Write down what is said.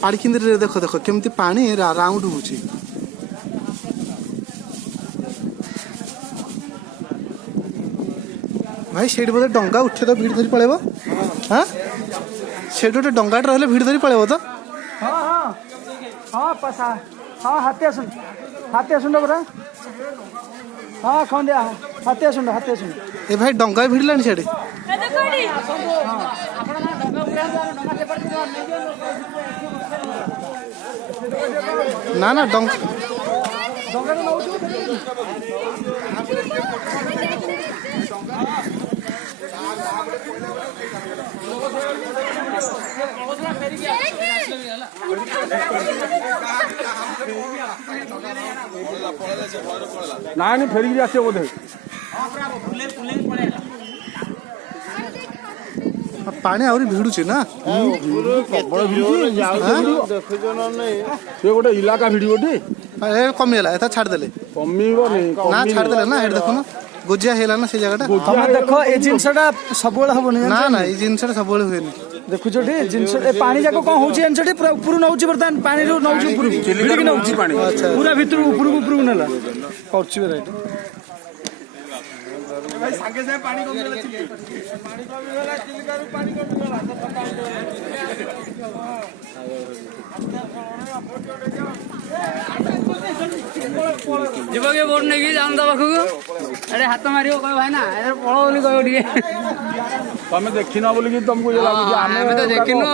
पाड़ी किंद्री देख देख केमती पानी राउंड होची भाई से बोधे डंगा उठे तो भिड़ धरी पड़ेब हाँ से गोटे डंगा रही भिड़ धरी पड़ेब तो हाँ हाँ हाँ पसा हाँ हाथी आसुंड परा हाँ खंडिया हाथी आसुंड ए भाई डंगा भिड़लानी सियाड़े ना ना डंगा ना फेरिक आस बोधे पानी आहरी भिड़ुची ना गोटे इलाका भिड़ गोटे कमीगला एता छाड़देले ना छाड़देले ना हेड देखो ना गुजिया हेला ना से जगह देख ए जिनसटा सब हम ना ना ये जिनसटा सब हुए देखुछ जिनस पानी जाक कौन होची जिनसटी पूरा ऊपर नौची बर्तमान पानी रो नौची ऊपर चिलिकी नौची पानी पूरा भीतर ऊपर ऊपर नेला करछि राइट भाई संगे से पानी कम गेला पानी कम गेला चिलिका रो पानी कम गेला जीवके बोर्ड नहीं जान दबा अरे हाथ मारियो कह भाई ना इधर पळो बोली कह तुम देखिना बोली तुमको ये तो देखिनु